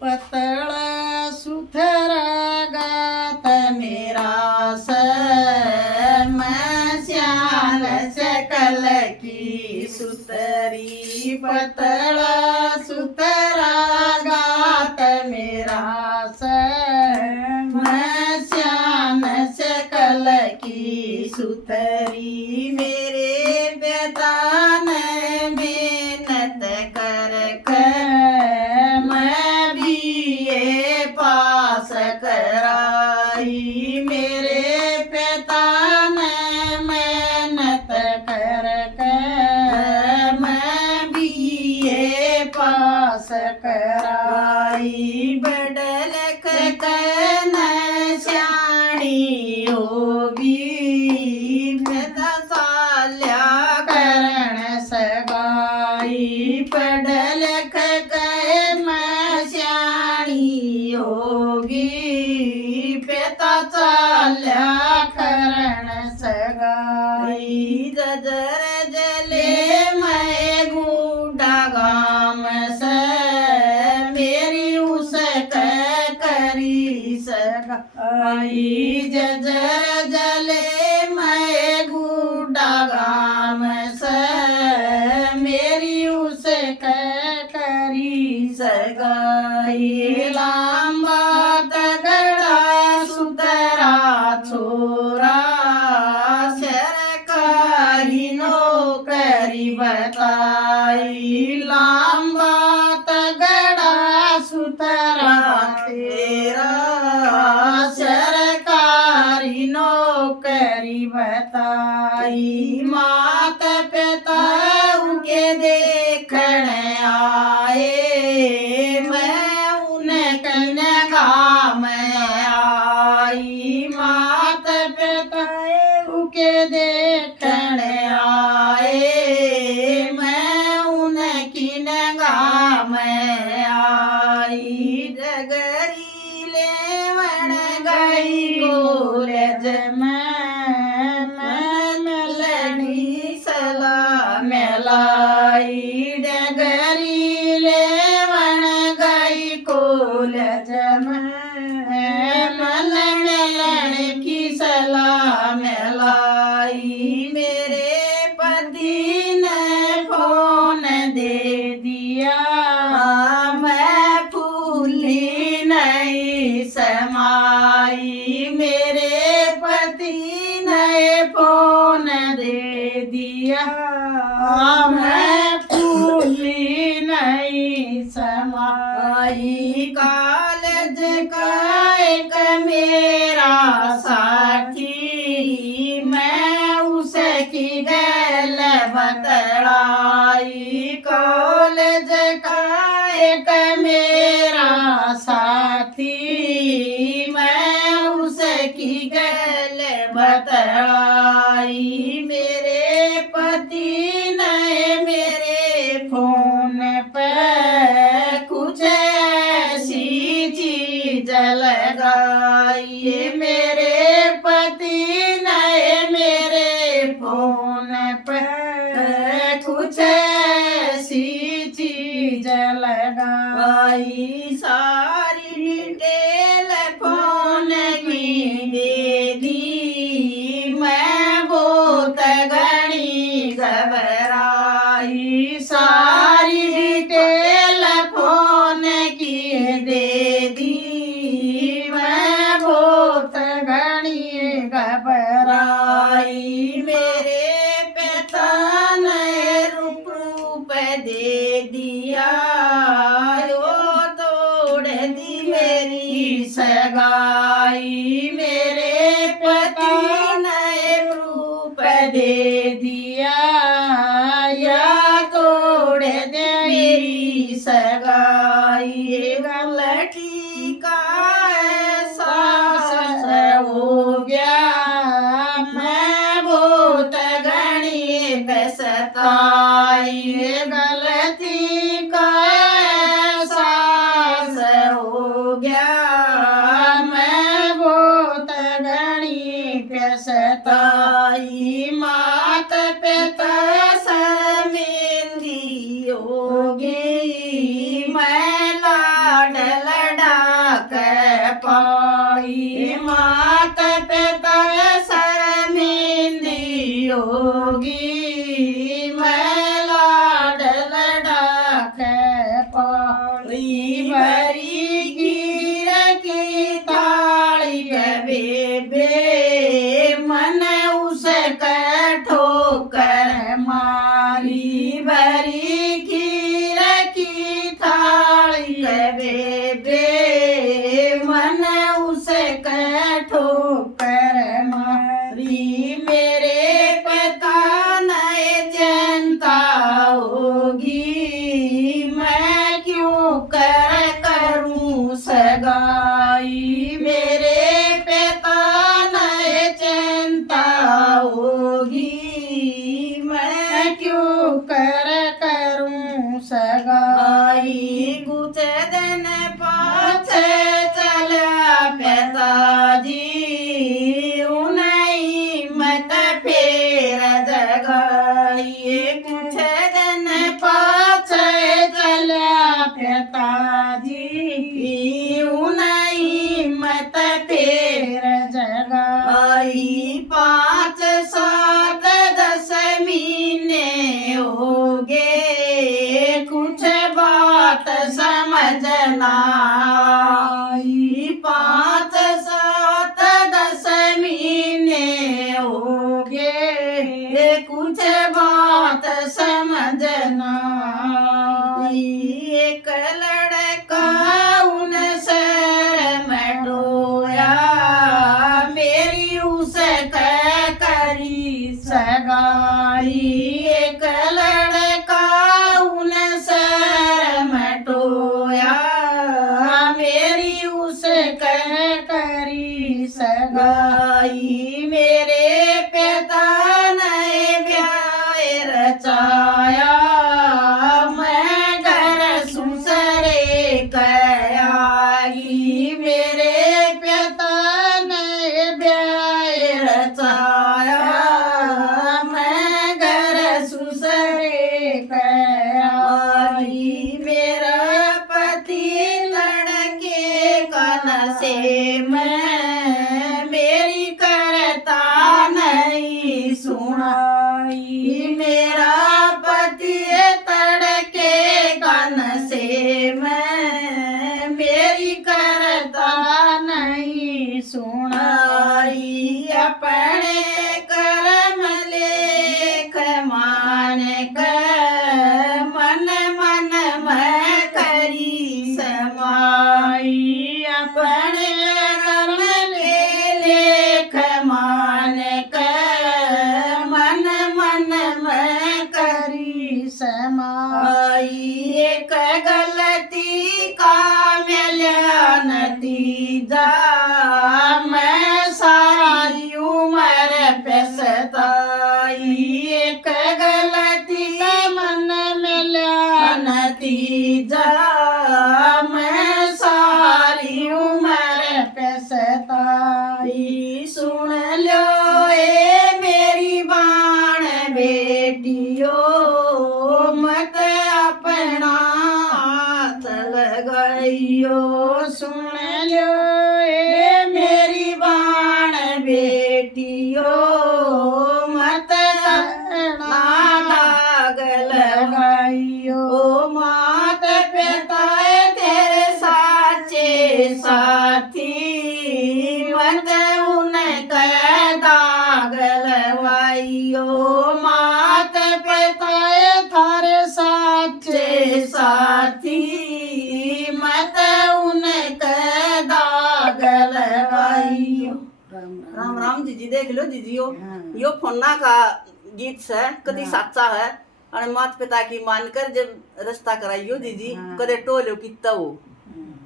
पतला सुथरा गात मेरा मैं श्याल सकल की सुतरी पतला सुथरा गात मेरा मैं श्याल सकल की सुतरी मेरे पिता ने बेनत कर मैं भी ये पास कराई मेरे पिता ने मेहनत कर मैं भी ये पास कराई बड़ल कन श्याणी होगी पिता साल्या करण सगाई पढ़ल होगी पिता चाल्या करण सगाई जजर जले मैं गुडा गाम से मेरी उस करी सगाई जजर जले मैं गुडा गाम से मेरी उस करी सगाई लांबा तगड़ा सुतरा छोरा सरकारी नौकरी बताई लांबा तगड़ा सुतरा तेरा सरकारी नौकरी बताई मात पिता उनके देखण आए मैं उनके गाम आई मात पिता उनके देखण आए मैं उनकी गाम आई डगरी लेवण गई कॉलेज में मिलनी सलाह मिलाई डगरी लेवण गई कॉलेज में मिलन की सलाह मिलाई मेरे पति ने फोन दे दिया मैं फूली नहीं समाई मेरे पति ने फोन दे दिया मैं फूली नहीं समाई कॉलेज का एक मेरा साथी मैं उसकी गल बतलाई कॉलेज का एक मेरा साथी मैं उसकी गल बतलाई मेरे पति ने मेरे फोन पे कुछ ऐसी चीज लगाई मेरे पति ने मेरे फोन पे कुछ ऐसी चीज लगाई सारी डिटेल फोन की दे दी मैं बहुत घनी घबराई सारी डिटेल फोन की दे दी मैं बहुत घनी घबराई मेरे पिता ने रूप दे दिया वो तोड़ दी मेरी सगाई मेरे पति ने रूप दे दिया या तोड़ दे मेरी सगाई गलती का एहसास हो गया मैं बहुत घनी सताई गलती का एहसास हो गया मैं री भरी खीर की थाली बेबे मन उसका ठोकर मारी भरी खीर की थाली बेबे मन उसका ठोकर मारी मेरे पता नहीं जनता होगी मैं क्यों करूं सगाई मेरे पिता नहीं चिंता होगी मैं क्यों करूं सगाई कुछ दिन पाछे चला पिताजी उन्हें मत फेर जगाई कुछ दिन पाछे चला पिताजी उन्हें मत फेर जगाई 5 7 10 महीने हो गए कुछ बात समझना आई 5 7 10 महीने हो गए कुछ बात समझना एक लड़का उन सर में डोया मेरी उसका करी सगाई एक लड़का उन सर में डोया मेरी उसका करी सगाई मेरे पिता ने ब्याह रचाया मैं घर सुसरे कयागी मेरे पिता ने ब्याह रचाया मैं घर सुसरे कयागी मेरा पति लड़के कन से मैं मेरी करता नहीं सुनाई मेरा पति तड़के कन से मैं मेरी करता नहीं सुनाई अपने कर्म लेख मान कर मन मन में करी समाई अपने कर्म लेख मान कर मन मन में करी समाई एक गलती का मिला नतीजा मैं सारी उम्र पछताई एक गलती मन मिला नतीजा मैं सारी उम्र पछताई सुन लो ए मेरी बाण बेटियों मत अपना हाथ लगाइयो सुन लो ए मेरी बाण बेटियों मत अपना दाग लगाइयो मात पिता तेरे साचे साथी मत उनका दाग लगवाइयो मात पिता थारे साचे साथी मत उनका दाग लगवाइयो राम राम जीजी देख लो जीजी यो फोन्ना का गीत है कदी साचा है और माता पिता की मानकर जब रिश्ता कराइयो दीदी कदे टोलो कितना हो